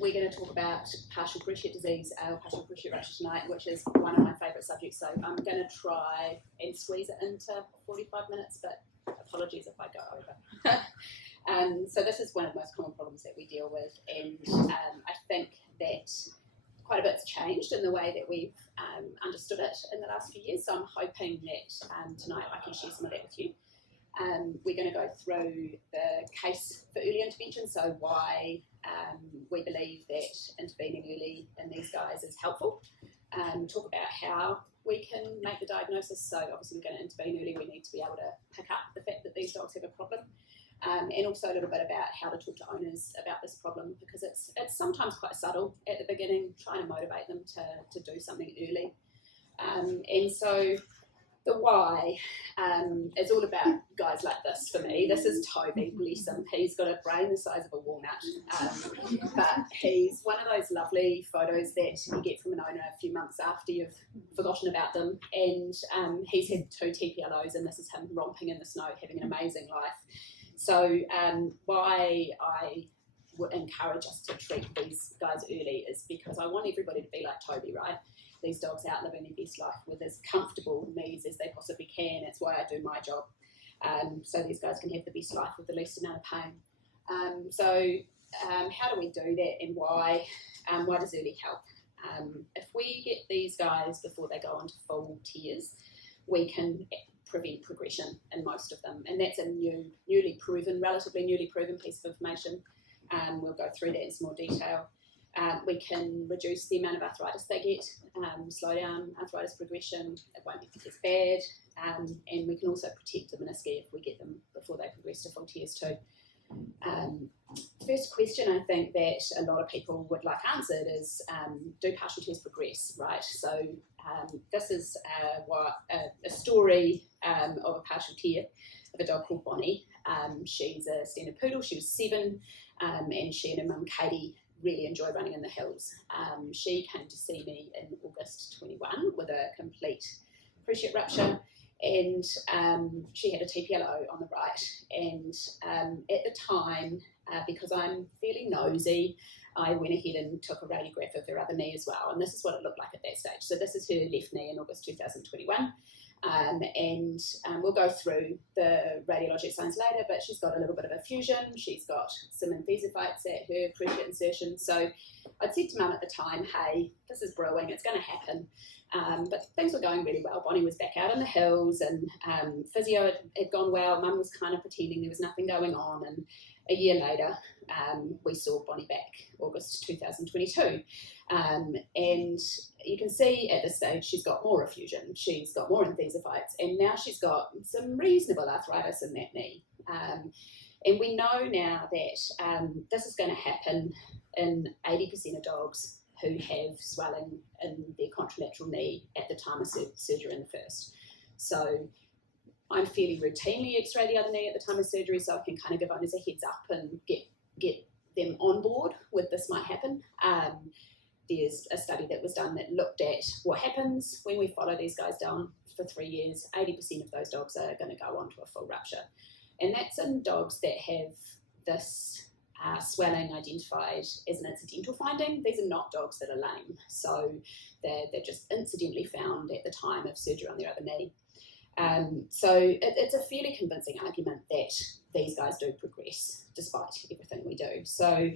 We're going to talk about partial cruciate disease, or partial cruciate rupture tonight, which is one of my favourite subjects. So I'm going to try and squeeze it into 45 minutes, but apologies if I go over. So this is one of the most common problems that we deal with, and I think that quite a bit's changed in the way that we've understood it in the last few years. So I'm hoping that tonight I can share some of that with you. We're going to go through the case for early intervention, so why we believe that intervening early in these guys is helpful. Talk about how we can make the diagnosis. So obviously we're going to intervene early. We need to be able to pick up the fact that these dogs have a problem. And also a little bit about how to talk to owners about this problem, because it's sometimes quite subtle at the beginning, trying to motivate them to do something early. And so the why is all about guys like this for me. This is Toby, bless him. He's got a brain the size of a walnut, but he's one of those lovely photos that you get from an owner a few months after you've forgotten about them. And he's had 2 TPLOs, and this is him romping in the snow, having an amazing life. So why I would encourage us to treat these guys early is because I want everybody to be like Toby, right? These dogs outliving their best life with as comfortable needs as they possibly can. It's why I do my job. So these guys can have the best life with the least amount of pain. How do we do that, and why? Why does early help? If we get these guys before they go on to full tears, we can prevent progression in most of them, and that's a relatively newly proven piece of information. We'll go through that in some more detail. We can reduce the amount of arthritis they get, slow down arthritis progression. It won't be as bad, and we can also protect the menisci if we get them before they progress to full tears too. First question I think that a lot of people would like answered is, do partial tears progress, right? So this is a story of a partial tear of a dog called Bonnie. She's a standard poodle. She was 7, and she and her mum Katie really enjoy running in the hills. She came to see me in August 21 with a complete cruciate rupture, and she had a TPLO on the right. And at the time, because I'm fairly nosy, I went ahead and took a radiograph of her other knee as well, and this is what it looked like at that stage. So this is her left knee in August 2021. And we'll go through the radiologic signs later, but she's got a little bit of a fusion. She's got some enthesophytes at her cruciate insertion. So I'd said to Mum at the time, hey, this is brewing, it's going to happen. But things were going really well. Bonnie was back out in the hills, and physio had gone well. Mum was kind of pretending there was nothing going on, and a year later we saw Bonnie back, August 2022. And you can see at this stage she's got more effusion, she's got more enthesophytes, and now she's got some reasonable arthritis in that knee. And we know now that this is going to happen in 80% of dogs who have swelling in their contralateral knee at the time of surgery in the first. So I'm fairly routinely x-ray the other knee at the time of surgery, so I can kind of give owners a heads up and get them on board with this might happen. There's a study that was done that looked at what happens when we follow these guys down for 3 years. 80% of those dogs are going to go on to a full rupture. And that's in dogs that have this swelling identified as an incidental finding. These are not dogs that are lame, so they're just incidentally found at the time of surgery on their other knee. So it's a fairly convincing argument that these guys do progress despite everything we do. So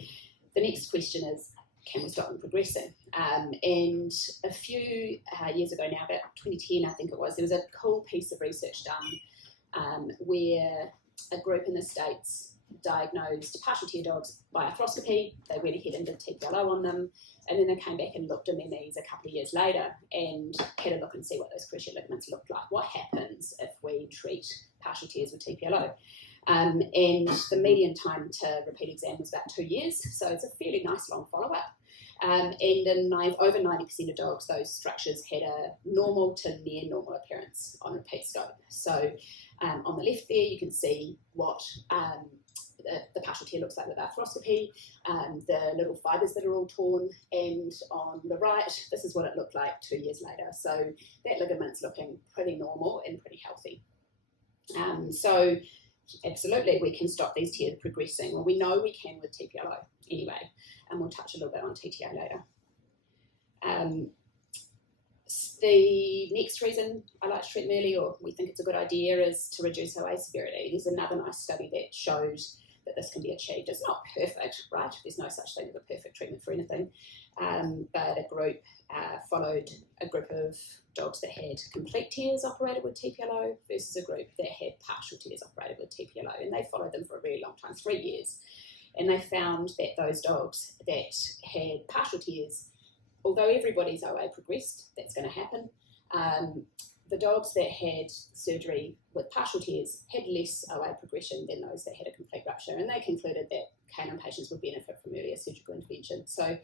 the next question is, can we stop them progressing? And a few years ago now, about 2010 I think it was, there was a cool piece of research done where a group in the States diagnosed partial tear dogs by arthroscopy. They went ahead and did TPLO on them, and then they came back and looked in their knees a couple of years later and had a look and see what those cruciate ligaments looked like. What happens if we treat partial tears with TPLO? And the median time to repeat exam was about 2 years, so it's a fairly nice long follow-up. And in over 90% of dogs, those structures had a normal to near normal appearance on repeat scope. So on the left there, you can see what the partial tear looks like with arthroscopy, the little fibres that are all torn, and on the right, this is what it looked like 2 years later. So that ligament's looking pretty normal and pretty healthy. So absolutely, we can stop these tears progressing. Well, we know we can with TPLO anyway, and we'll touch a little bit on TTA later. The next reason I like to treat them early, or we think it's a good idea, is to reduce OA severity. There's another nice study that shows that this can be achieved. It's not perfect, right? There's no such thing as a perfect treatment for anything. But a group followed a group of dogs that had complete tears operated with TPLO versus a group that had partial tears operated with TPLO. And they followed them for a very long time, 3 years. And they found that those dogs that had partial tears, although everybody's OA progressed, that's going to happen, the dogs that had surgery with partial tears had less OA progression than those that had a complete rupture, and they concluded that canine patients would benefit from earlier surgical intervention. So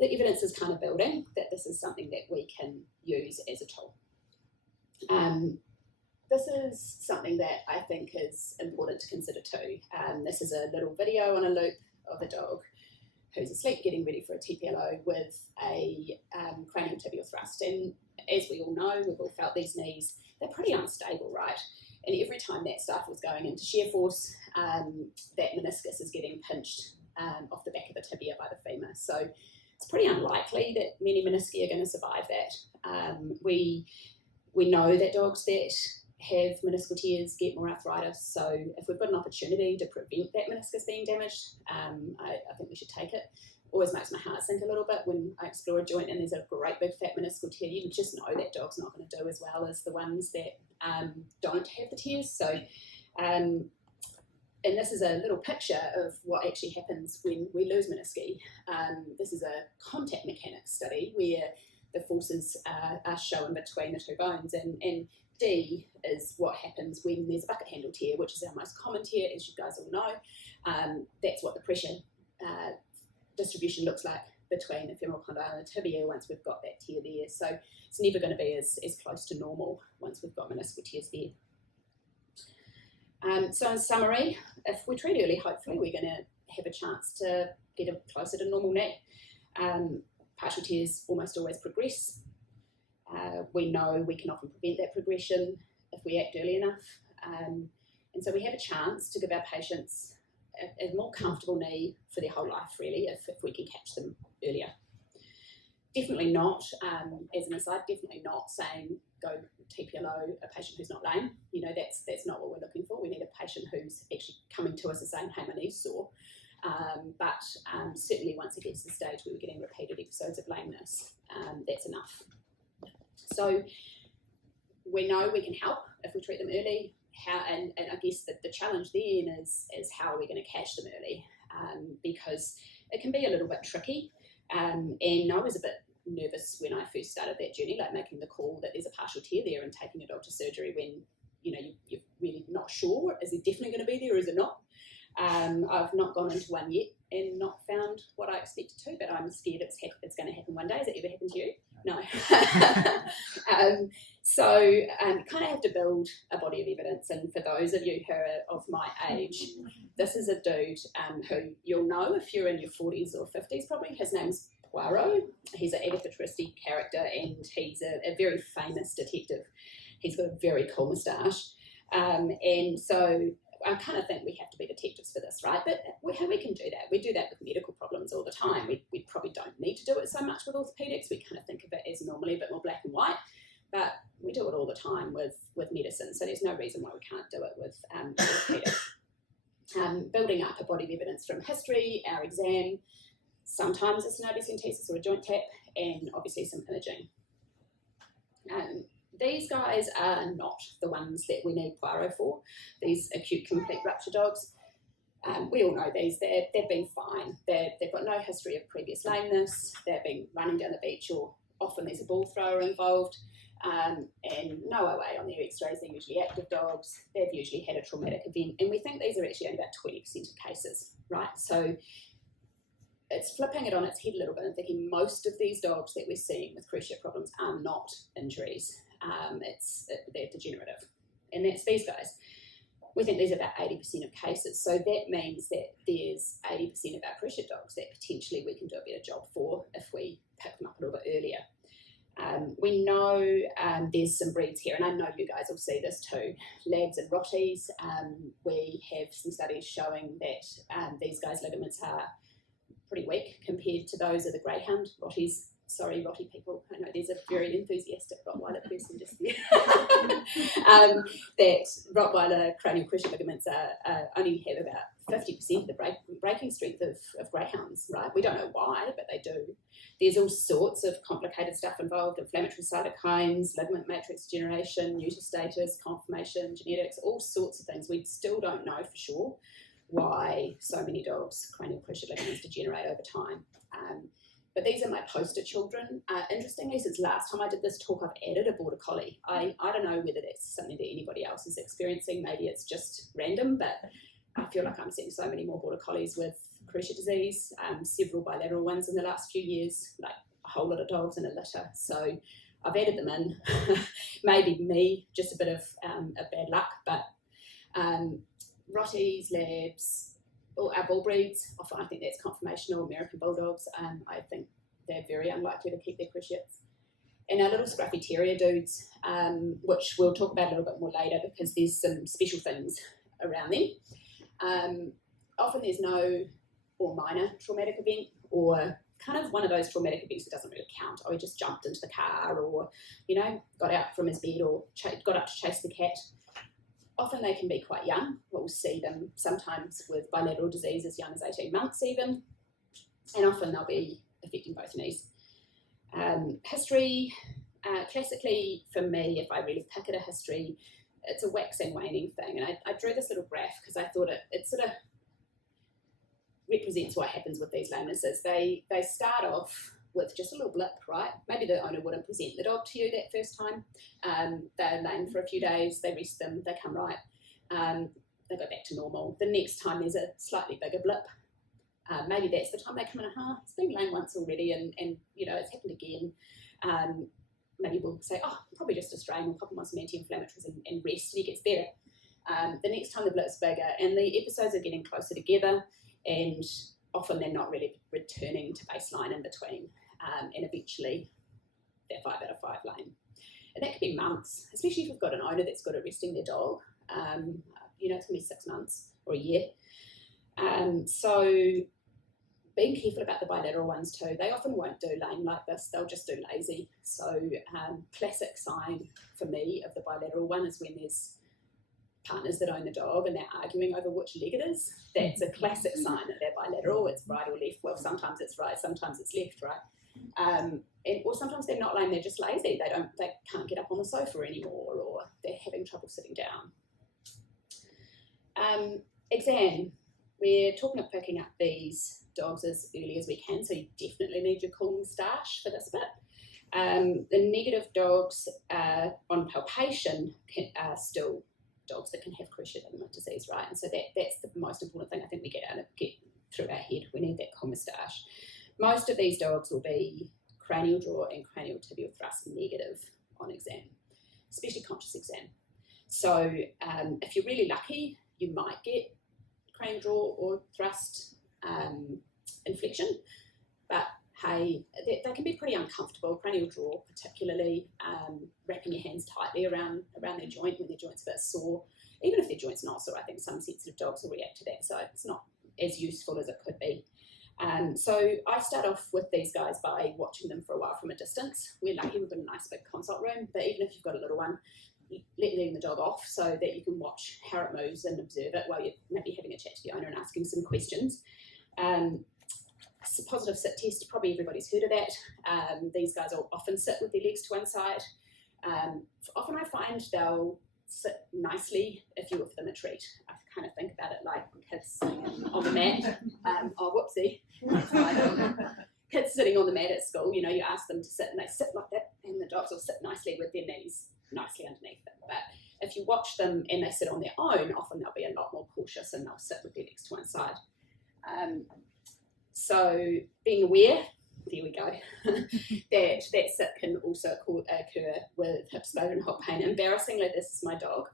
the evidence is kind of building that this is something that we can use as a tool. This is something that I think is important to consider too. This is a little video on a loop of a dog who's asleep getting ready for a TPLO with a cranial tibial thrust. And as we all know, we've all felt these knees, they're pretty unstable, right? And every time that stuff is going into shear force, that meniscus is getting pinched off the back of the tibia by the femur. So it's pretty unlikely that many menisci are going to survive that. We know that dogs that have meniscal tears get more arthritis, so if we've got an opportunity to prevent that meniscus being damaged, I think we should take it. Always makes my heart sink a little bit when I explore a joint and there's a great big fat meniscal tear. You just know that dog's not going to do as well as the ones that don't have the tears. So, and this is a little picture of what actually happens when we lose menisci. This is a contact mechanics study where the forces are shown between the two bones, and D is what happens when there's a bucket handle tear, which is our most common tear, as you guys all know. That's what the pressure distribution looks like between the femoral condyle and the tibia once we've got that tear there. So it's never going to be as close to normal once we've got meniscal tears there. So in summary, if we treat early, hopefully we're going to have a chance to get a closer to normal knee. Partial tears almost always progress. We know we can often prevent that progression if we act early enough. And so we have a chance to give our patients a more comfortable knee for their whole life, really, if we can catch them earlier. Definitely not, as an aside, definitely not saying go TPLO a patient who's not lame. You know, that's not what we're looking for. We need a patient who's actually coming to us and saying, hey, my knee's sore. But certainly once it gets to the stage where we're getting repeated episodes of lameness, that's enough. So we know we can help if we treat them early. And I guess that the challenge then is how are we going to catch them early? Because it can be a little bit tricky. And I was a bit nervous when I first started that journey, like making the call that there's a partial tear there and taking a dog to surgery when, you know, you're really not sure, is it definitely going to be there or is it not? I've not gone into one yet and not found what I expected to, but I'm scared it's going to happen one day. Has it ever happened to you? No. So you kind of have to build a body of evidence, and for those of you who are of my age, this is a dude who you'll know if you're in your 40s or 50s probably. His name's Poirot. He's an Agatha Christie character and he's a very famous detective. He's got a very cool moustache. And so I kind of think we have to be detectives for this, right? But we can do that. We do that with medical problems all the time. We probably don't need to do it so much with orthopaedics. We kind of think of it as normally a bit more black and white, but we do it all the time with medicine. So there's no reason why we can't do it with orthopaedics. Building up a body of evidence from history, our exam, sometimes it's an synovial or a joint tap, and obviously some imaging. These guys are not the ones that we need Poirot for, these acute complete rupture dogs. We all know these, they've been fine. They've got no history of previous lameness, they've been running down the beach, or often there's a ball thrower involved, and no OA on their x-rays. They're usually active dogs, they've usually had a traumatic event, and we think these are actually only about 20% of cases, right? So it's flipping it on its head a little bit and thinking most of these dogs that we're seeing with cruciate problems are not injuries. They're degenerative, and that's these guys. We think there's about 80% of cases, so that means that there's 80% of our cruciate dogs that potentially we can do a better job for if we pick them up a little bit earlier. We know there's some breeds here, and I know you guys will see this too, labs and rotties. We have some studies showing that these guys' ligaments are pretty weak compared to those of the greyhound. Rotties, sorry rottie people, I know there's a very enthusiastic Rottweiler person just there. That Rottweiler cranial cruciate ligaments only have about 50% of the breaking strength of greyhounds, right? We don't know why, but they do. There's all sorts of complicated stuff involved: inflammatory cytokines, ligament matrix degeneration, neuter status, conformation, genetics, all sorts of things. We still don't know for sure why so many dogs' cranial cruciate ligaments degenerate over time. But these are my poster children. Interestingly, since last time I did this talk, I've added a border collie. I don't know whether that's something that anybody else is experiencing. Maybe it's just random, but I feel like I'm seeing so many more border collies with cruciate disease, several bilateral ones in the last few years, like a whole lot of dogs in a litter. So I've added them in. Maybe me, just a bit of bad luck, but rotties, labs, our bull breeds, often I think that's conformational. American bulldogs, I think they're very unlikely to keep their cruciates. And our little scruffy terrier dudes, which we'll talk about a little bit more later because there's some special things around them. Often there's no or minor traumatic event, or kind of one of those traumatic events that doesn't really count. Oh, he just jumped into the car, or, you know, got out from his bed, or got up to chase the cat. Often they can be quite young. We'll see them sometimes with bilateral disease as young as 18 months even, and often they'll be affecting both knees. History, classically for me, if I really pick at a history, it's a waxing waning thing. And I drew this little graph because I thought it sort of represents what happens with these lamenesses. They start off with just a little blip, right? Maybe the owner wouldn't present the dog to you that first time. They're lame for a few days, they rest them, they come right, they go back to normal. The next time there's a slightly bigger blip. Maybe that's the time they come in, it's been lame once already, and you know, it's happened again. Maybe we'll say, probably just a strain, we'll pop him on some anti-inflammatories and rest, and he gets better. The next time the blip's bigger, and the episodes are getting closer together, and often they're not really returning to baseline in between, and eventually they're 5 out of 5 lame. And that could be months, especially if you've got an owner that's good at resting their dog. You know, it's going to be 6 months or a year. So being careful about the bilateral ones too. They often won't do lame like this, they'll just do lazy. So classic sign for me of the bilateral one is when there's partners that own the dog and they're arguing over which leg it is. That's a classic sign that they're bilateral. It's right or left. Well, sometimes it's right, sometimes it's left, right? Or sometimes they're not lame, they're just lazy. They can't get up on the sofa anymore, or they're having trouble sitting down. Exam. We're talking about picking up these dogs as early as we can, so you definitely need your cool moustache for this bit. The negative dogs on palpation are still dogs that can have cruciate ligament disease, right? And so that's the most important thing I think we get through our head. We need that cool moustache. Most of these dogs will be cranial draw and cranial tibial thrust negative on exam, especially conscious exam. So if you're really lucky, you might get cranial draw or thrust inflection, but hey, they can be pretty uncomfortable. Cranial draw, particularly wrapping your hands tightly around their joint when their joint's a bit sore. Even if their joint's not sore, I think some sensitive dogs will react to that, so it's not as useful as it could be. So I start off with these guys by watching them for a while from a distance. We're lucky we've got a nice big consult room, but even if you've got a little one, letting the dog off so that you can watch how it moves and observe it while you're maybe having a chat to the owner and asking some questions. It's a positive sit test, probably everybody's heard of that. These guys will often sit with their legs to one side. Often I find they'll sit nicely if you offer them a treat. I kind of think about it like kids sitting on the mat. Whoopsie. Kids sitting on the mat at school, you know, you ask them to sit and they sit like that, and the dogs will sit nicely with their knees nicely underneath them. But if you watch them and they sit on their own, often they'll be a lot more cautious and they'll sit with their legs to one side. So being aware, there we go, that sit can also occur with hip dysplasia and hip pain. Embarrassingly, this is my dog.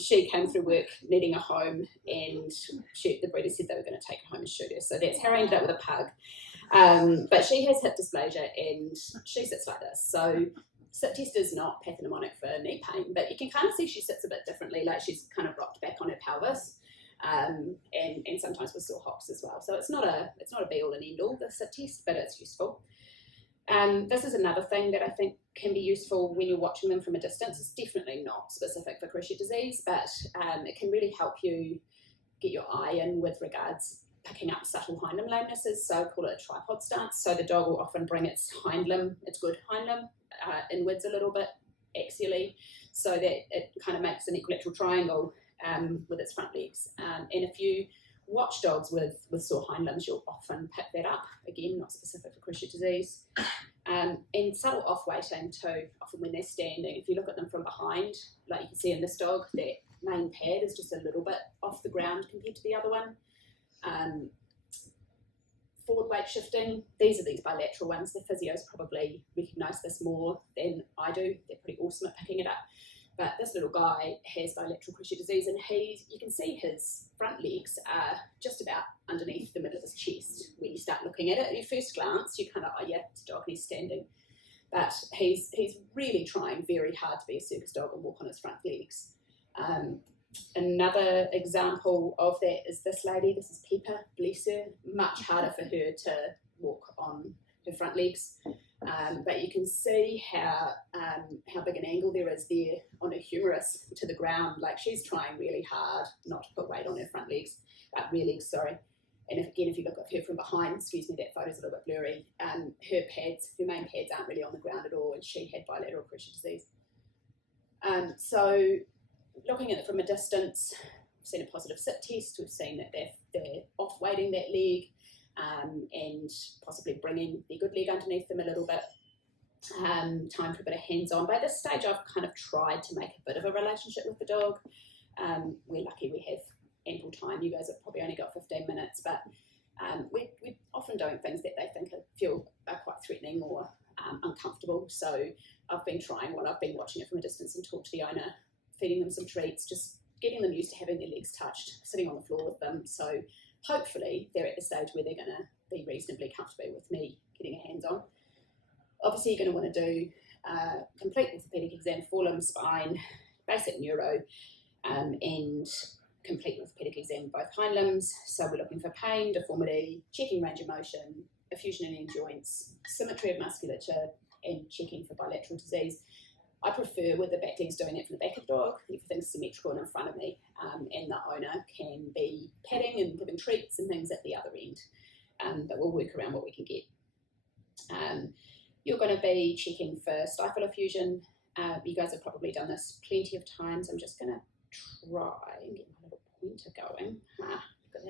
She came through work needing a home, and the breeder said they were going to take her home and shoot her. So that's how I ended up with a pug. But she has hip dysplasia and she sits like this. So sit test is not pathognomonic for knee pain, but you can kind of see she sits a bit differently, like she's kind of rocked back on her pelvis, and sometimes with sore hops as well. So it's not a be all and end all, the sit test, but it's useful. This is another thing that I think can be useful when you're watching them from a distance. It's definitely not specific for Cruciate disease, but it can really help you get your eye in with regards picking up subtle hind limb lamenesses, so call it a tripod stance. So the dog will often bring its hind limb, its good hind limb, inwards a little bit axially, so that it kind of makes an equilateral triangle with its front legs. And if you watch dogs with sore hind limbs, you'll often pick that up. Again, not specific for Cruciate disease. And subtle off-weighting too, often when they're standing. If you look at them from behind, like you can see in this dog, their main pad is just a little bit off the ground compared to the other one. Forward weight shifting, these bilateral ones. The physios probably recognise this more than I do. They're pretty awesome at picking it up. But this little guy has bilateral Cruciate disease, and you can see his front legs are just about underneath the middle of his chest. When you start looking at it, at your first glance, you kind of, oh yeah, it's a dog and he's standing. But he's really trying very hard to be a circus dog and walk on his front legs. Another example of that is this lady. This is Pepper, bless her. Much harder for her to walk on her front legs. But you can see how big an angle there is there on her humerus to the ground. Like she's trying really hard not to put weight on her front legs, rear legs, sorry. And if you look at her from behind, excuse me, that photo's a little bit blurry. Her main pads aren't really on the ground at all, and she had bilateral Cruciate disease. So looking at it from a distance, we've seen a positive sit test. We've seen that they're off-weighting that leg. And possibly bringing the good leg underneath them a little bit. Time for a bit of hands-on. By this stage, I've kind of tried to make a bit of a relationship with the dog. We're lucky we have ample time. You guys have probably only got 15 minutes, but we're often doing things that they feel are quite threatening or uncomfortable. So I've been trying while I've been watching it from a distance and talk to the owner, feeding them some treats, just getting them used to having their legs touched, sitting on the floor with them. So hopefully they're at the stage where they're going to be reasonably comfortable with me getting a hands-on. Obviously you're going to want to do complete orthopaedic exam, forelimb, spine, basic neuro, and complete orthopaedic exam both hind limbs. So we're looking for pain, deformity, checking range of motion, effusion in end joints, symmetry of musculature, and checking for bilateral disease. I prefer with the back legs doing it from the back of the dog. Everything's symmetrical and in front of me, and the owner can be patting and giving treats and things at the other end. But we'll work around what we can get. You're going to be checking for stifle effusion. You guys have probably done this plenty of times. I'm just going to try and get my little pointer going. Look at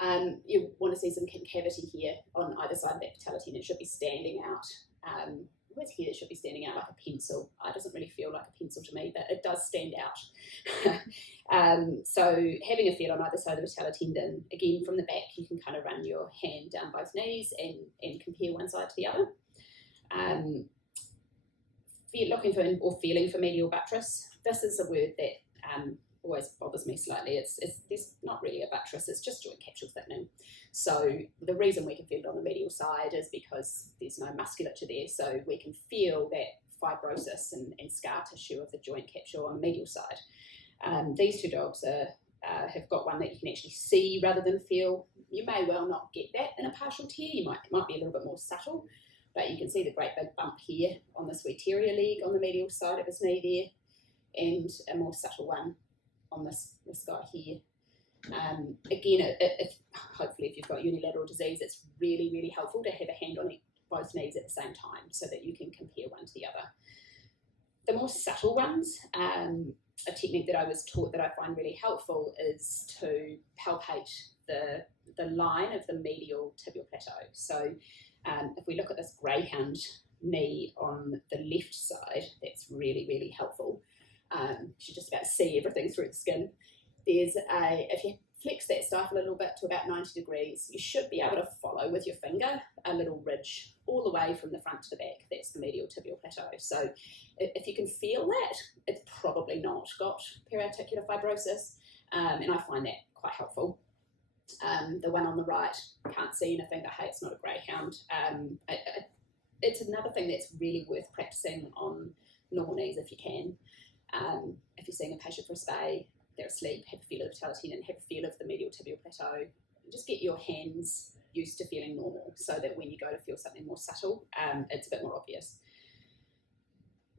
that. You want to see some concavity here on either side of that patellity, and it should be standing out. Where's here? It should be standing out like a pencil. It doesn't really feel like a pencil to me, but it does stand out. So having a feel on either side of the patellar tendon, again from the back, you can kind of run your hand down both knees and compare one side to the other. Looking for or feeling for medial buttress. This is a word that always bothers me slightly. There's not really a buttress, it's just joint capsule thickening. So the reason we can feel it on the medial side is because there's no musculature there, so we can feel that fibrosis and scar tissue of the joint capsule on the medial side. These two dogs have got one that you can actually see rather than feel. You may well not get that in a partial tear. It might be a little bit more subtle, but you can see the great big bump here on this wee terrier leg on the medial side of his knee there, and a more subtle one on this guy here. Again, hopefully if you've got unilateral disease, it's really, really helpful to have a hand on both knees at the same time so that you can compare one to the other. The more subtle ones, a technique that I was taught that I find really helpful is to palpate the line of the medial tibial plateau. So if we look at this greyhound knee on the left side, that's really, really helpful. You should just about see everything through the skin. If you flex that stifle a little bit to about 90 degrees, you should be able to follow with your finger a little ridge all the way from the front to the back. That's the medial tibial plateau. So if you can feel that, it's probably not got periarticular fibrosis, and I find that quite helpful. The one on the right can't see anything, but hey, it's not a greyhound. It's another thing that's really worth practicing on normal knees if you can. If you're seeing a patient for a spay, they're asleep, have a feel of the patellar tendon, have a feel of the medial tibial plateau. Just get your hands used to feeling normal so that when you go to feel something more subtle, it's a bit more obvious.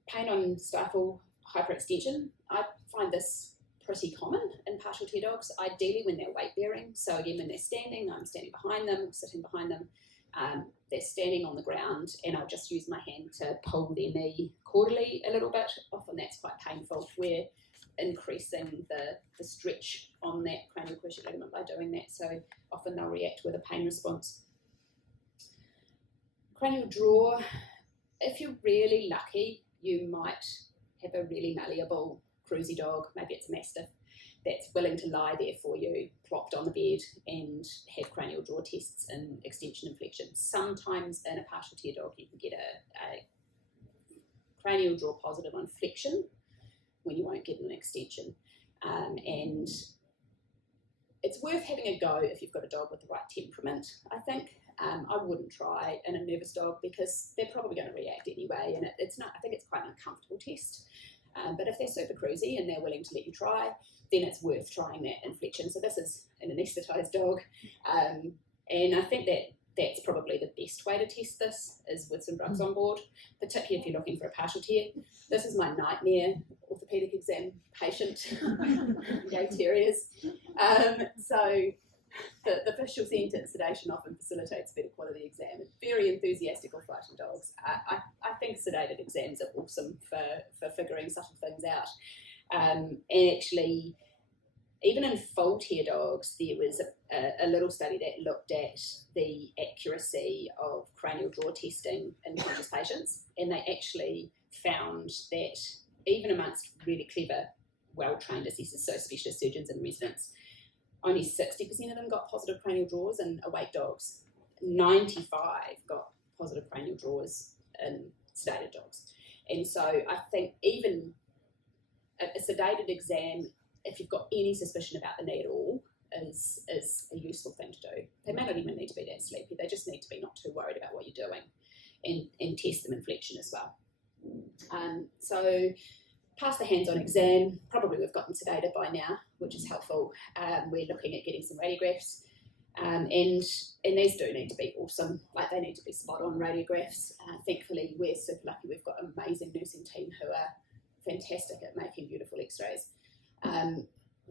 Pain on stifle hyperextension. I find this pretty common in partial tear dogs, ideally when they're weight bearing. So again, when they're standing, I'm standing behind them, sitting behind them. They're standing on the ground and I'll just use my hand to pull their knee caudally a little bit. Often that's quite painful. We're increasing the stretch on that cranial cruciate ligament by doing that, so often they'll react with a pain response. Cranial draw, if you're really lucky, you might have a really malleable cruisy dog, maybe it's a mastiff, that's willing to lie there for you, plopped on the bed, and have cranial draw tests in extension and flexion. Sometimes in a partial tear dog you can get a cranial draw positive on flexion when you won't get an extension. And it's worth having a go if you've got a dog with the right temperament, I think. I wouldn't try in a nervous dog because they're probably going to react anyway, and it's not. I think it's quite an uncomfortable test. But if they're super cruisy and they're willing to let you try, then it's worth trying that in flexion. So this is an anaesthetised dog, and I think that's probably the best way to test this is with some drugs on board, particularly if you're looking for a partial tear. This is my nightmare orthopaedic exam patient, gay terriers. So the visual sentence sedation often facilitates better quality exam. Very enthusiastic or frightened dogs. I think sedated exams are awesome for figuring subtle things out. And actually, even in full tear dogs, there was a little study that looked at the accuracy of cranial draw testing in conscious patients, and they actually found that even amongst really clever, well-trained assessors, so specialist surgeons and residents, only 60% of them got positive cranial draws in awake dogs. 95 got positive cranial draws in sedated dogs. And so I think even a sedated exam, if you've got any suspicion about the knee at all, is a useful thing to do. They may not even need to be that sleepy. They just need to be not too worried about what you're doing, and test them in flexion as well. So pass the hands-on exam. Probably we've gotten sedated by now, which is helpful. We're looking at getting some radiographs, and these do need to be awesome. Like, they need to be spot-on radiographs. Thankfully, we're super lucky. We've got an amazing nursing team who are fantastic at making beautiful x-rays.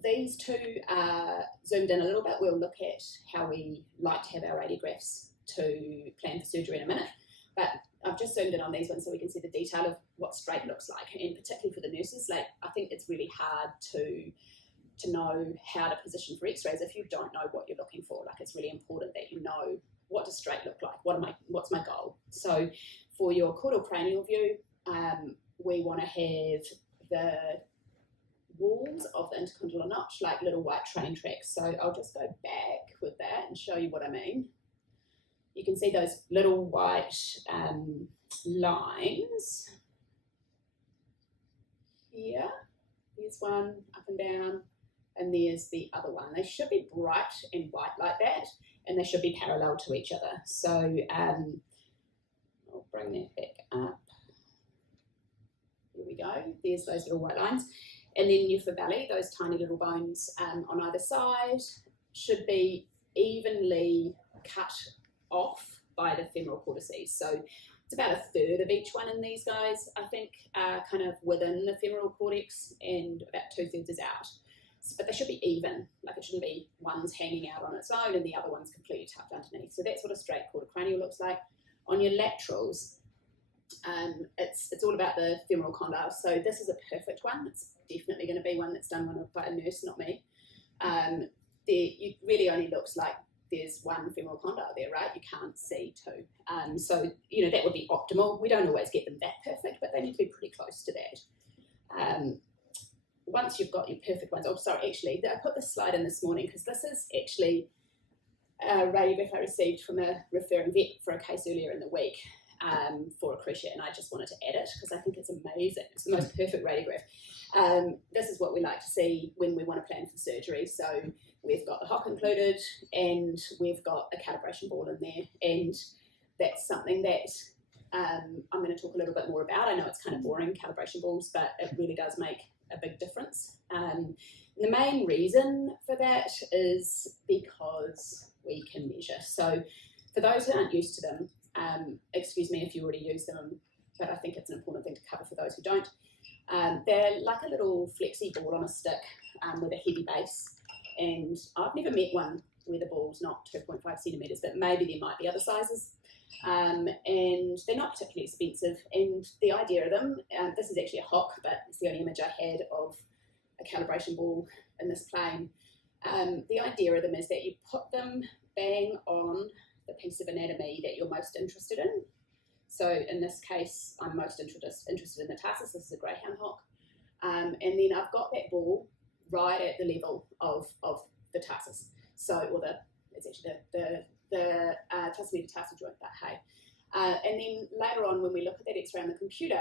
These two are zoomed in a little bit. We'll look at how we like to have our radiographs to plan for surgery in a minute, but I've just zoomed in on these ones so we can see the detail of what straight looks like, and particularly for the nurses, like, I think it's really hard to know how to position for x-rays if you don't know what you're looking for. Like, it's really important that you know, what does straight look like, what's my goal. So for your caudal cranial view, we want to have the walls of the intercondylar notch like little white train tracks. So I'll just go back with that and show you what I mean. You can see those little white lines here. There's one up and down, and there's the other one. They should be bright and white like that, and they should be parallel to each other. So I'll bring that back up. Here we go. There's those little white lines. And then your fibelli, those tiny little bones on either side, should be evenly cut off by the femoral cortices. So it's about a third of each one in these guys, I think, are kind of within the femoral cortex, and about 2/3 is out. But they should be even. Like, it shouldn't be one's hanging out on its own and the other one's completely tucked underneath. So that's what a straight caudocranial looks like. On your laterals, it's all about the femoral condyle. So this is a perfect one. It's definitely going to be one that's done by a nurse, not me. It really only looks like there's one femoral condyle there, right? You can't see two. So, that would be optimal. We don't always get them that perfect, but they need to be pretty close to that. Once you've got your perfect ones, actually, I put this slide in this morning because this is actually a radiograph I received from a referring vet for a case earlier in the week. for a cruciate, and I just wanted to add it because I think it's amazing. It's the most perfect radiograph. This is what we like to see when we want to plan for surgery. So we've got the hock included, and we've got a calibration ball in there, and that's something that I'm going to talk a little bit more about. I know it's kind of boring, calibration balls, but it really does make a big difference. The main reason for that is because we can measure. So for those who aren't used to them, excuse me if you already use them, but I think it's an important thing to cover for those who don't. They're like a little flexi ball on a stick with a heavy base, and I've never met one where the ball's not 2.5 centimetres, but maybe there might be other sizes. And they're not particularly expensive, and the idea of them, this is actually a hock, but it's the only image I had of a calibration ball in this plane. The idea of them is that you put them bang on the piece of anatomy that you're most interested in. So in this case, I'm most interested in the tarsus. This is a greyhound hock. And then I've got that ball right at the level of the tarsus. So, or it's actually the tarsus metatarsal joint, but hey. And then later on, when we look at that X-ray on the computer,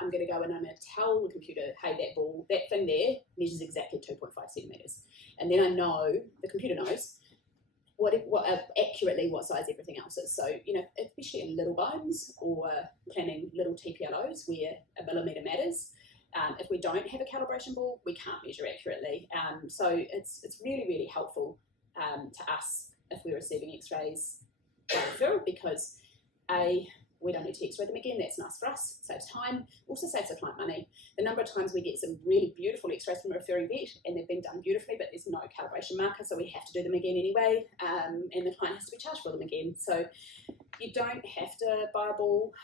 I'm going to go and I'm going to tell the computer, hey, that ball, that thing there measures exactly 2.5 centimetres. And then I know, the computer knows, accurately what size everything else is. So, you know, especially in little bones or planning little TPLOs where a millimetre matters, if we don't have a calibration ball, we can't measure accurately. So it's really, really helpful to us if we're receiving X-rays by referral, because we don't need to X-ray them again. That's nice for us, saves time, also saves the client money. The number of times we get some really beautiful X-rays from a referring vet and they've been done beautifully, but there's no calibration marker, so we have to do them again anyway, and the client has to be charged for them again. So you don't have to buy a ball.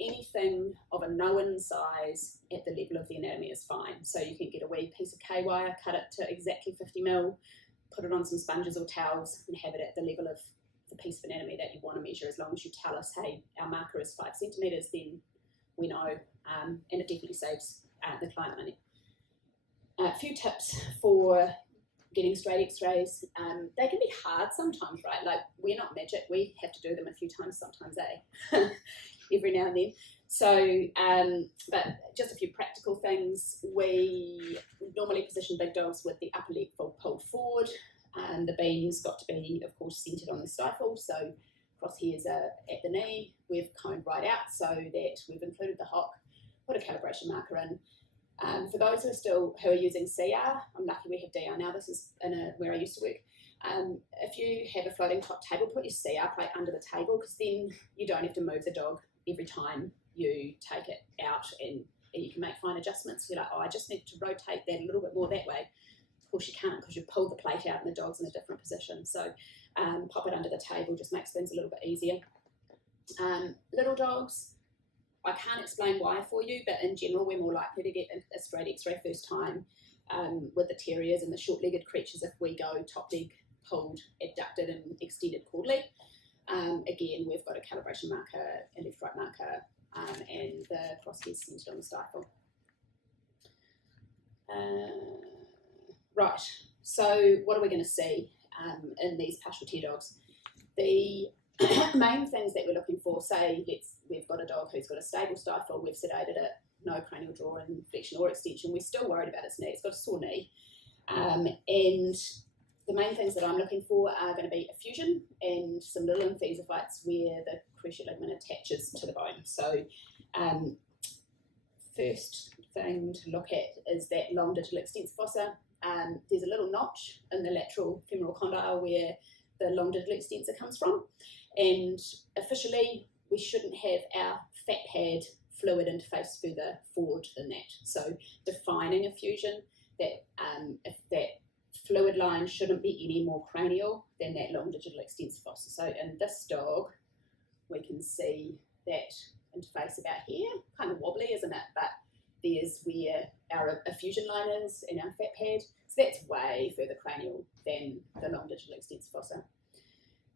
Anything of a known size at the level of the anatomy is fine. So you can get a wee piece of K-wire, cut it to exactly 50 mil, put it on some sponges or towels and have it at the level of the piece of anatomy that you want to measure. As long as you tell us, hey, our marker is 5 centimetres, then we know, and it definitely saves the client money. A few tips for getting straight X-rays. They can be hard sometimes, right? Like, we're not magic. We have to do them a few times sometimes, every now and then. So, but just a few practical things. We normally position big dogs with the upper leg pulled forward. The beam's got to be, of course, centred on the stifle, so crosshairs are at the knee. We've coned right out so that we've included the hock, put a calibration marker in. For those who are using CR, I'm lucky we have DR now. This is where I used to work. If you have a floating top table, put your CR plate under the table, because then you don't have to move the dog every time you take it out, and you can make fine adjustments. You're like, oh, I just need to rotate that a little bit more that way. Of course you can't, because you've pulled the plate out and the dog's in a different position. So pop it under the table, just makes things a little bit easier. Little dogs, I can't explain why for you, but in general we're more likely to get a straight X-ray first time with the terriers and the short-legged creatures if we go top leg pulled, abducted and extended caudally. Again, we've got a calibration marker, a left-right marker, and the crosshairs centred on the stifle. Right, so what are we going to see in these partial tear dogs? The main things that we're looking for, say we've got a dog who's got a stable stifle, we've sedated it, no cranial draw in flexion or extension, we're still worried about its knee, it's got a sore knee. And the main things that I'm looking for are going to be effusion and some little emphysophytes where the cruciate ligament attaches to the bone. So first thing to look at is that long digital extensor fossa. There's a little notch in the lateral femoral condyle where the long digital extensor comes from, and officially we shouldn't have our fat pad fluid interface further forward than that. So defining effusion, that if that fluid line shouldn't be any more cranial than that long digital extensor fossa. So in this dog we can see that interface about here, kind of wobbly, isn't it? But there's where our effusion line is in our fat pad. So that's way further cranial than the long digital extensor fossa.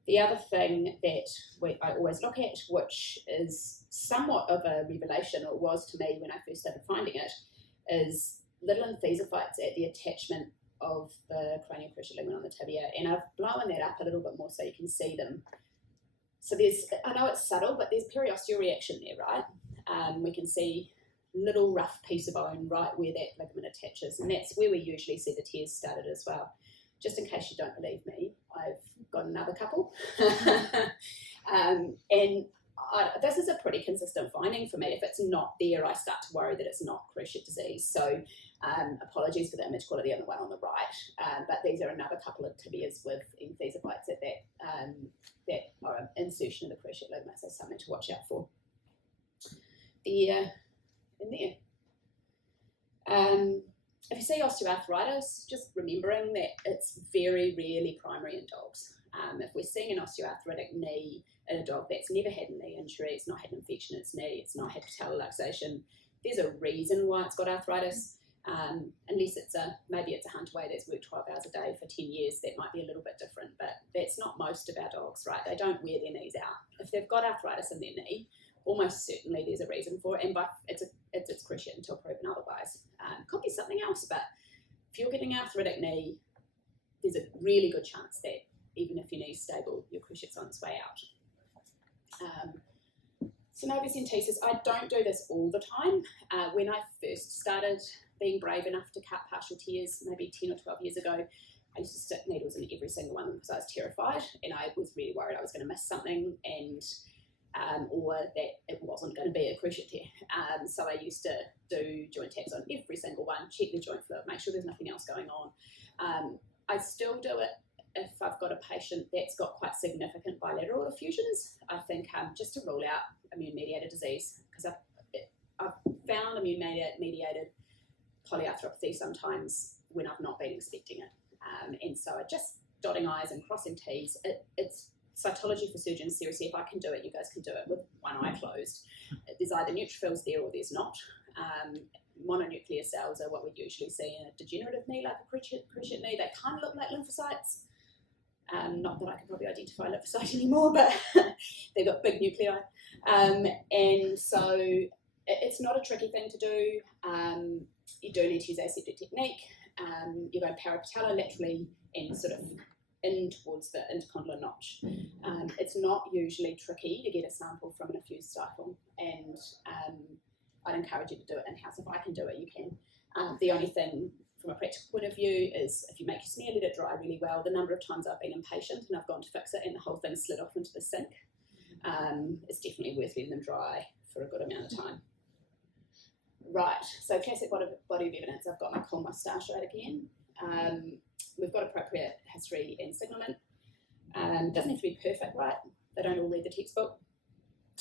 The other thing that I always look at, which is somewhat of a revelation, or was to me when I first started finding it, is little emphysophytes at the attachment of the cranial cruciate ligament on the tibia. And I've blown that up a little bit more so you can see them. So I know it's subtle, but there's periosteal reaction there, right? We can see little rough piece of bone right where that ligament attaches, and that's where we usually see the tears started as well. Just in case you don't believe me, I've got another couple. This is a pretty consistent finding for me. If it's not there, I start to worry that it's not cruciate disease. So apologies for the image quality on the one on the right, but these are another couple of tibias with emphysophytes that are an insertion of the cruciate ligament, so something to watch out for. In there. If you see osteoarthritis, just remembering that it's very rarely primary in dogs. If we're seeing an osteoarthritic knee in a dog that's never had a knee injury, it's not had an infection in its knee, it's not had patellar luxation, there's a reason why it's got arthritis. Unless maybe it's a hunter weight that's worked 12 hours a day for 10 years, that might be a little bit different, but that's not most of our dogs, right? They don't wear their knees out. If they've got arthritis in their knee, almost certainly there's a reason for it, and it's cruciate until proven otherwise. Could be something else, but if you're getting an arthritic knee, there's a really good chance that even if your knee's stable, your cruciate's on its way out. Synovicentesis, I don't do this all the time. When I first started being brave enough to cut partial tears, maybe 10 or 12 years ago, I used to stick needles in every single one because I was terrified, and I was really worried I was going to miss something, and or that it wasn't going to be a cruciate tear. So I used to do joint taps on every single one, check the joint fluid, make sure there's nothing else going on. I still do it if I've got a patient that's got quite significant bilateral effusions. I think just to rule out immune-mediated disease, because I've found immune-mediated polyarthropathy sometimes when I've not been expecting it. And so I just dotting I's and crossing T's. It's cytology for surgeons. Seriously, if I can do it, you guys can do it with one eye closed. There's either neutrophils there or there's not. Mononuclear cells are what we usually see in a degenerative knee, like a cruciate knee. They kind of look like lymphocytes. Not that I can probably identify lymphocyte anymore, but they've got big nuclei. And so it's not a tricky thing to do. You do need to use aseptic technique. You go parapatellar laterally and sort of in towards the intercondylar notch. It's not usually tricky to get a sample from an effused stifle, and I'd encourage you to do it in-house. If I can do it, you can. The only thing from a practical point of view is if you make your smear, let it dry really well. The number of times I've been impatient and I've gone to fix it and the whole thing slid off into the sink, it's definitely worth letting them dry for a good amount of time. Right, so classic body of evidence. I've got my cool moustache right again. We've got appropriate history and signalement. Doesn't have to be perfect, right? They don't all read the textbook.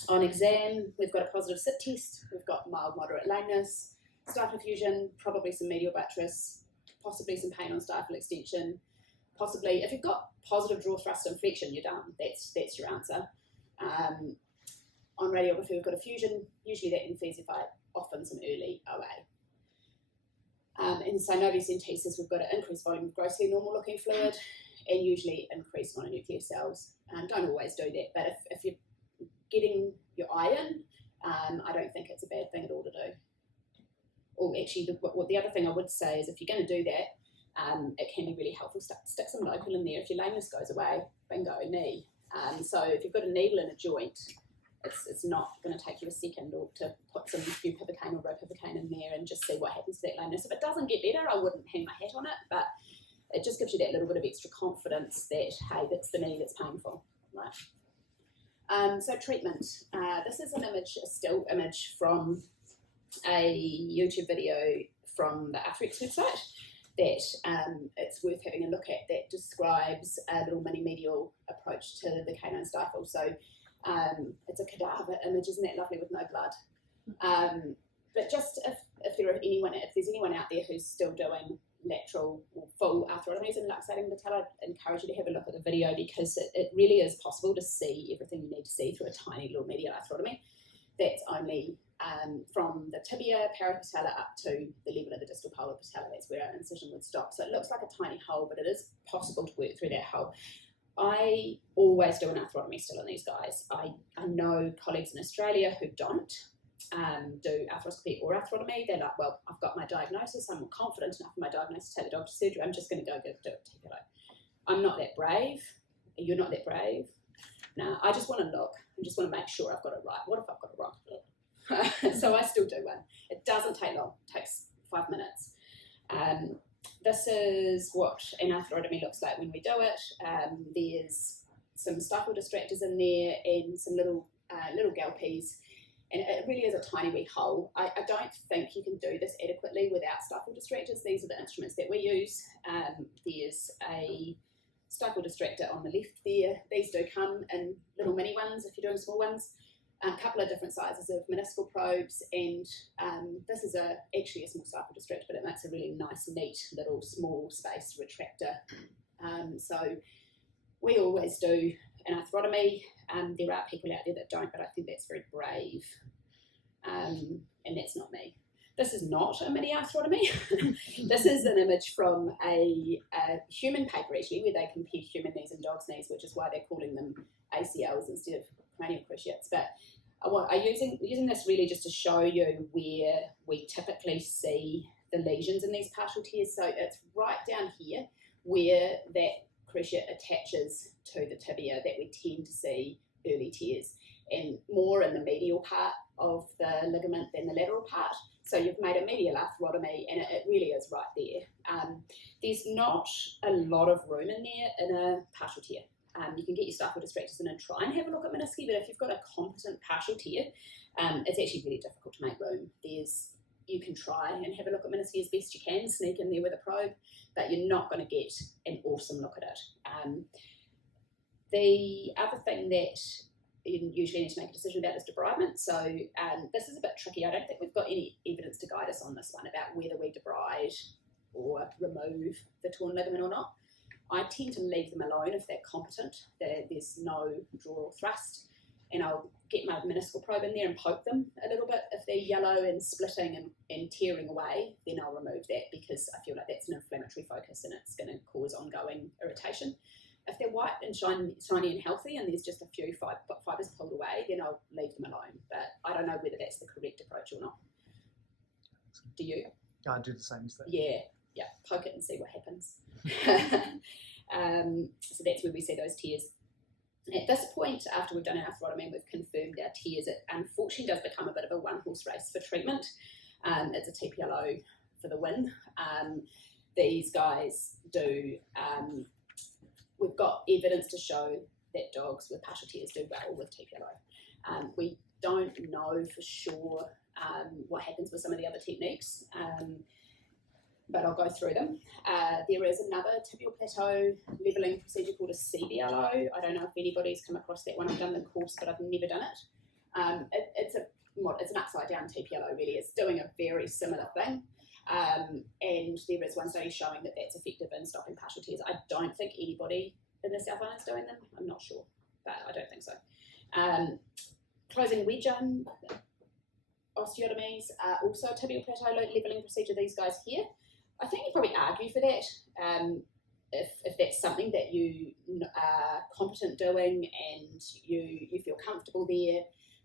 On exam, we've got a positive sit test. We've got mild, moderate lameness, stifle effusion, probably some medial buttress, possibly some pain on stifle extension. Possibly, if you've got positive draw thrust inflection, you're done. That's your answer. On radiography, we've got effusion, usually that emphysophyte, often some early OA. In synovicentesis, we've got an increased volume of grossly normal looking fluid and usually increased mononuclear cells. Don't always do that, but if you're getting your iron, I don't think it's a bad thing at all to do. Or actually, the other thing I would say is if you're going to do that, it can be really helpful. Stick some local in there. If your lameness goes away, bingo, knee. So if you've got a needle in a joint, it's not going to take you a second or to put some bupivacaine or ropivacaine in there and just see what happens to that lameness. If it doesn't get better, I wouldn't hang my hat on it, but it just gives you that little bit of extra confidence that, hey, that's the knee that's painful, right? So treatment. This is an image, a still image from a YouTube video from the Arthrex website that it's worth having a look at, that describes a little mini medial approach to the canine stifle. So it's a cadaver image, isn't that lovely, with no blood? But just if there's anyone out there who's still doing lateral or full arthrotomies and luxating the patella, I'd encourage you to have a look at the video, because it really is possible to see everything you need to see through a tiny little medial arthrotomy. That's only from the tibia, parapatella up to the level of the distal polar patella. That's where our incision would stop. So it looks like a tiny hole, but it is possible to work through that hole. I always do an arthrotomy still on these guys. I know colleagues in Australia who don't do arthroscopy or arthrotomy. They're like, well, I've got my diagnosis, I'm confident enough in my diagnosis to take the dog to surgery, I'm just going to go do it. I'm not that brave. You're not that brave. No, I just want to look. I just want to make sure I've got it right. What if I've got it wrong? So I still do one. It doesn't take long. It takes 5 minutes. This is what an arthrotomy looks like when we do it. There's some stifle distractors in there and some little galpies, and it really is a tiny wee hole. I don't think you can do this adequately without stifle distractors. These are the instruments that we use. There's a stifle distractor on the left there. These do come in little mini ones if you're doing small ones. A couple of different sizes of meniscal probes, and this is actually a small stifle distractor, but it makes a really nice, neat little small space retractor. So we always do an arthrotomy. There are people out there that don't, but I think that's very brave, and that's not me. This is not a mini arthrotomy. This is an image from a human paper, actually, where they compare human knees and dogs' knees, which is why they're calling them ACLs instead of cranial cruciates. But I'm using this really just to show you where we typically see the lesions in these partial tears. So it's right down here where that cruciate attaches to the tibia that we tend to see early tears, and more in the medial part of the ligament than the lateral part. So you've made a medial arthrotomy, and it really is right there. There's not a lot of room in there in a partial tear. You can get your stifle distractors in and try and have a look at menisci, but if you've got a competent partial tear, it's actually really difficult to make room. You can try and have a look at menisci as best you can, sneak in there with a probe, but you're not going to get an awesome look at it. The other thing that you usually need to make a decision about is debridement. So this is a bit tricky. I don't think we've got any evidence to guide us on this one about whether we debride or remove the torn ligament or not. I tend to leave them alone if they're competent. There's no draw or thrust, and I'll get my meniscal probe in there and poke them a little bit. If they're yellow and splitting and tearing away, then I'll remove that, because I feel like that's an inflammatory focus and it's going to cause ongoing irritation. If they're white and shiny and healthy and there's just a few fibres pulled away, then I'll leave them alone. But I don't know whether that's the correct approach or not. Do you? I do the same as that. Yeah, poke it and see what happens. So that's where we see those tears. At this point, after we've done our arthrotomy and we've confirmed our tears, it unfortunately does become a bit of a one-horse race for treatment. It's a TPLO for the win. These guys do, we've got evidence to show that dogs with partial tears do well with TPLO. We don't know for sure what happens with some of the other techniques, but I'll go through them. There is another tibial plateau levelling procedure called a CBLO. I don't know if anybody's come across that one. I've done the course, but I've never done it. It's an upside down TPLO, really. It's doing a very similar thing. And there is one study showing that that's effective in stopping partial tears. I don't think anybody in the South Island is doing them. I'm not sure, but I don't think so. Closing wedge osteotomies are also a tibial plateau levelling procedure, these guys here. I think you probably argue for that. If that's something that you are competent doing and you feel comfortable there,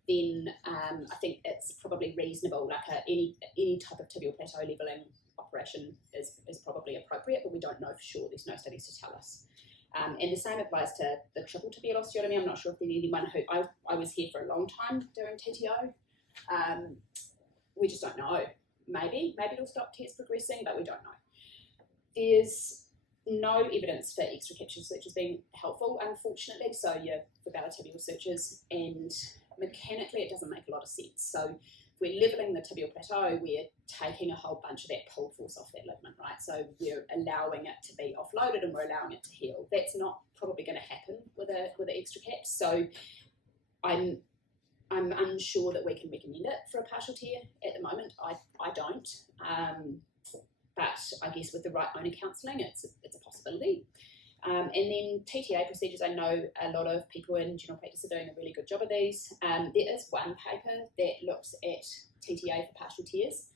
then I think it's probably reasonable. Like any type of tibial plateau levelling operation is probably appropriate, but we don't know for sure. There's no studies to tell us. And the same applies to the triple tibial osteotomy. I'm not sure if there's anyone who I was here for a long time doing TTO. We just don't know. Maybe it'll stop tears progressing, but we don't know. There's no evidence for extracapsular sutures being helpful, unfortunately. So for ballatibial sutures, and mechanically it doesn't make a lot of sense. So if we're levelling the tibial plateau, we're taking a whole bunch of that pull force off that ligament, right? So we're allowing it to be offloaded and we're allowing it to heal. That's not probably going to happen with an extra cap. So I'm unsure that we can recommend it for a partial tear at the moment. I don't. But I guess with the right owner counselling, it's a possibility. And then TTA procedures, I know a lot of people in general practice are doing a really good job of these. There is one paper that looks at TTA for partial tears.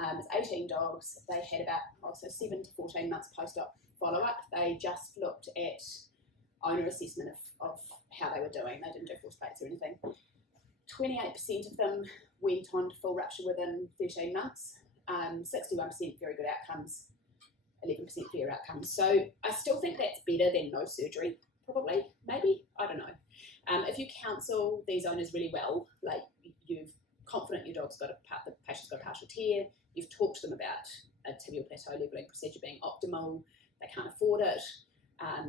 It's 18 dogs. They had about 7 to 14 months post-op follow-up. They just looked at owner assessment of how they were doing. They didn't do force plates or anything. 28% of them went on to full rupture within 13 months. 61% very good outcomes, 11% fair outcomes. So I still think that's better than no surgery, probably, maybe, I don't know. If you counsel these owners really well, like you've confident your dog's got the patient's got a partial tear, you've talked to them about a tibial plateau levelling procedure being optimal, they can't afford it,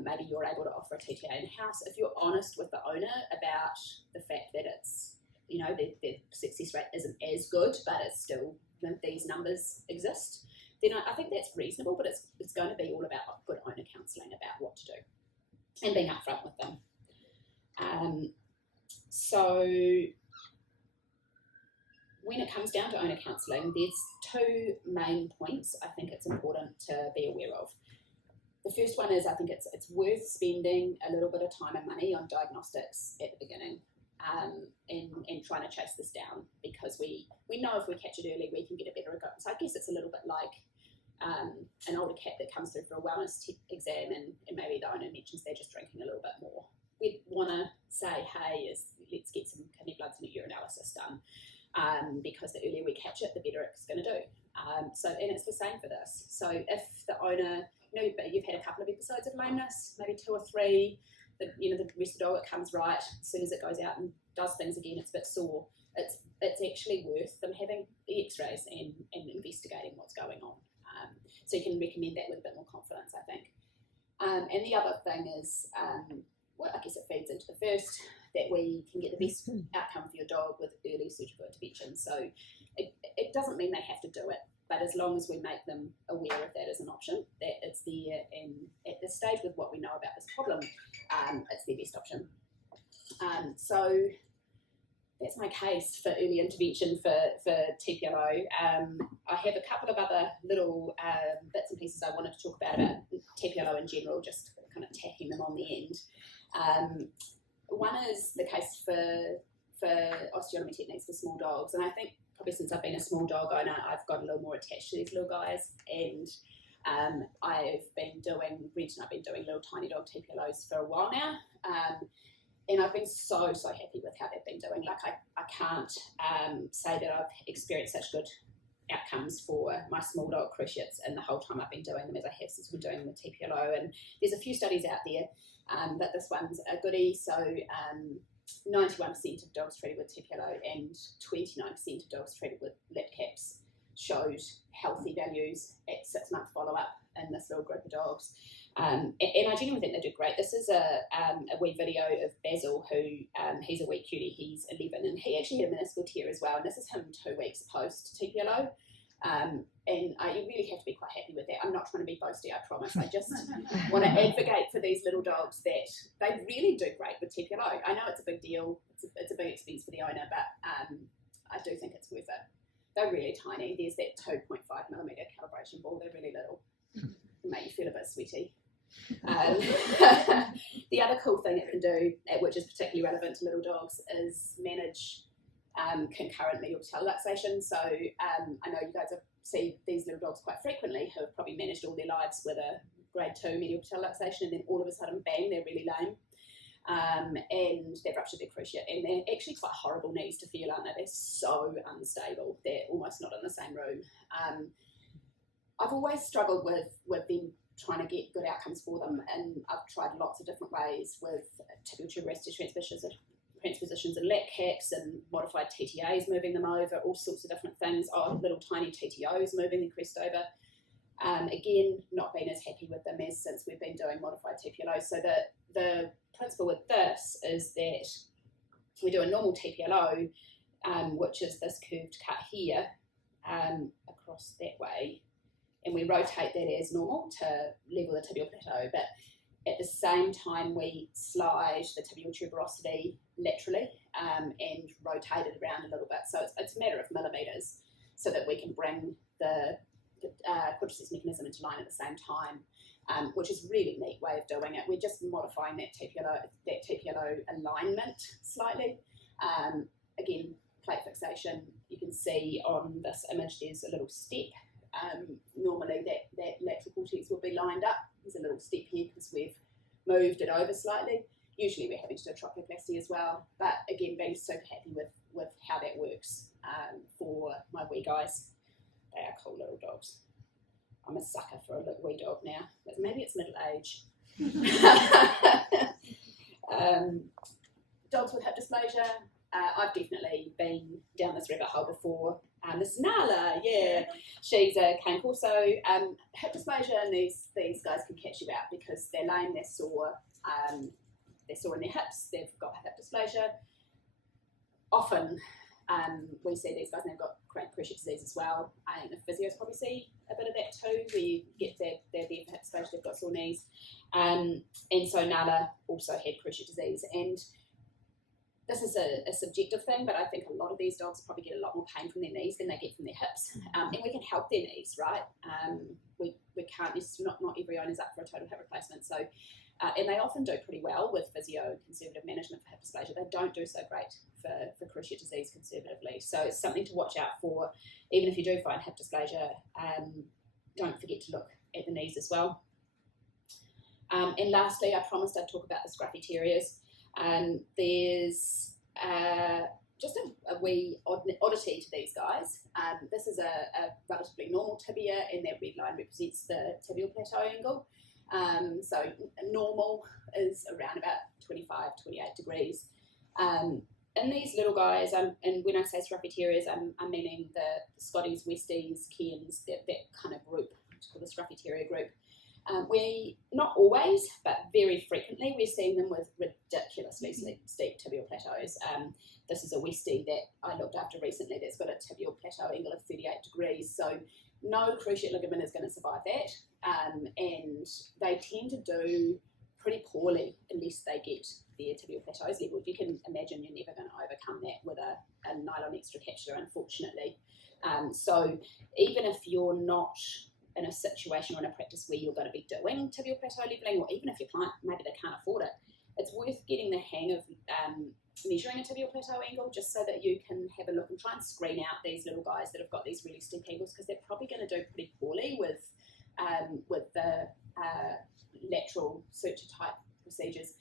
maybe you're able to offer a TTA in-house. If you're honest with the owner about the fact that it's, their success rate isn't as good, but it's still, these numbers exist, then I think that's reasonable, but it's going to be all about good owner counselling about what to do and being upfront with them. So when it comes down to owner counselling, there's two main points I think it's important to be aware of. The first one is I think it's worth spending a little bit of time and money on diagnostics at the beginning, and trying to chase this down, because we know if we catch it early we can get a better go. So I guess it's a little bit like an older cat that comes through for a wellness exam and maybe the owner mentions they're just drinking a little bit more. We'd want to say, hey, let's get some kidney bloods and a urinalysis done, because the earlier we catch it, the better it's going to do. And it's the same for this. So if the owner, you've had a couple of episodes of lameness, maybe 2 or 3, the rest of the dog, it comes right, as soon as it goes out and does things again, it's a bit sore. It's actually worth them having the x-rays and investigating what's going on. So you can recommend that with a bit more confidence, I think. And the other thing is, I guess it feeds into the first, that we can get the best outcome for your dog with early surgical intervention. So it doesn't mean they have to do it, but as long as we make them aware of that as an option, that it's there, and at this stage with what we know about this problem, it's the best option. So that's my case for early intervention for TPLO. I have a couple of other little bits and pieces I wanted to talk about TPLO in general, just kind of tacking them on the end. One is the case for osteotomy techniques for small dogs, and I think probably since I've been a small dog owner, I've got a little more attached to these little guys, and Brent and I've been doing little tiny dog TPLOs for a while now, and I've been so happy with how they've been doing. Like I can't say that I've experienced such good outcomes for my small dog Cruciates in the whole time I've been doing them as I have since we're doing the TPLO. And there's a few studies out there, but this one's a goodie. So 91% of dogs treated with TPLO and 29% of dogs treated with lap caps showed healthy values at 6-month follow-up in this little group of dogs. And I genuinely think they do great. This is a wee video of Basil, who he's a wee cutie, he's 11, and he actually had a meniscal tear as well, and this is him 2 weeks post TPLO. And you really have to be quite happy with that. I'm not trying to be boasty, I promise. I just want to advocate for these little dogs that they really do great with TPLO. I know it's a big deal, it's a big expense for the owner, but I do think it's worth it. They're really tiny. There's that 2.5 millimetre calibration ball. They're really little. They make you feel a bit sweaty. The other cool thing it can do, which is particularly relevant to little dogs, is manage concurrent medial patellar-luxation. So I know you guys see these little dogs quite frequently who have probably managed all their lives with a grade 2 medial patellar-luxation, and then all of a sudden, bang, they're really lame. And they've ruptured their cruciate, and they're actually quite horrible knees to feel, aren't they? They're so unstable. They're almost not in the same room. I've always struggled with them trying to get good outcomes for them, and I've tried lots of different ways with tibial tuberosity transpositions and lat caps and modified TTAs, moving them over, all sorts of different things, little tiny TTOs moving the crest over. Again, not been as happy with them as since we've been doing modified TPLO. So the principle with this is that we do a normal TPLO, which is this curved cut here, across that way, and we rotate that as normal to level the tibial plateau, but at the same time we slide the tibial tuberosity laterally and rotate it around a little bit. So it's a matter of millimetres so that we can bring the quadriceps mechanism into line at the same time, which is a really neat way of doing it. We're just modifying that TPLO alignment slightly. Again, plate fixation, you can see on this image there's a little step. Normally that lateral cortex will be lined up. There's a little step here because we've moved it over slightly. Usually we're having to do a trochleoplasty as well, but again, being super happy with how that works for my wee guys. They are cool little dogs. I'm a sucker for a little wee dog now, but maybe it's middle age. dogs with hip dysplasia. I've definitely been down this rabbit hole before. This is Nala, yeah. She's a cane corso. Hip dysplasia, and these guys can catch you out because they're lame, they're sore in their hips, they've got hip dysplasia. Often we see these guys and they've got cruciate disease as well. I think the physios probably see a bit of that too, where you get they're there for hip dysplasia, they've got sore knees. And so Nala also had cruciate disease. And this is a subjective thing, but I think a lot of these dogs probably get a lot more pain from their knees than they get from their hips. And we can help their knees, right? We can't, not every owner's up for a total hip replacement. So, and they often do pretty well with physio conservative management for hip dysplasia. They don't do so great for cruciate disease conservatively. So it's something to watch out for. Even if you do find hip dysplasia, don't forget to look at the knees as well. And lastly, I promised I'd talk about the scruffy terriers. There's just a wee oddity to these guys. This is a relatively normal tibia, and that red line represents the tibial plateau angle. So normal is around about 25, 28 degrees. And these little guys, and when I say scruffy terriers, I'm meaning the Scotties, Westies, Cairns, that kind of group, it's called the scruffy terrier group. We, not always, but very frequently, we're seeing them with ridiculously steep tibial plateaus. This is a Westie that I looked after recently that's got a tibial plateau angle of 38 degrees, so no cruciate ligament is going to survive that, and they tend to do pretty poorly unless they get their tibial plateaus leveled. You can imagine you're never going to overcome that with a nylon extracapsular, unfortunately. So even if you're not in a situation or in a practice where you're going to be doing tibial plateau leveling, or even if your client, maybe they can't afford it, it's worth getting the hang of measuring a tibial plateau angle just so that you can have a look and try and screen out these little guys that have got these really steep angles, because they're probably going to do pretty poorly with the lateral suture type procedures.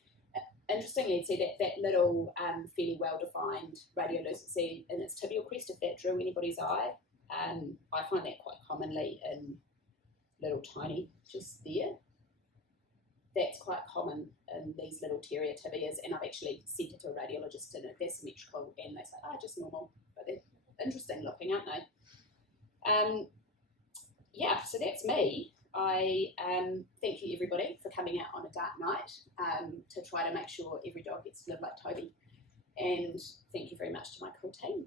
Interestingly, you'd see that little fairly well-defined radiolucency in its tibial crest, if that drew anybody's eye. I find that quite commonly in little tiny, just there. That's quite common in these little terrier tibias, and I've actually sent it to a radiologist, and they're symmetrical, and they say, oh, just normal, but they're interesting looking, aren't they? Yeah, so that's me. I thank you everybody for coming out on a dark night to try to make sure every dog gets to live like Toby, and thank you very much to my cool team.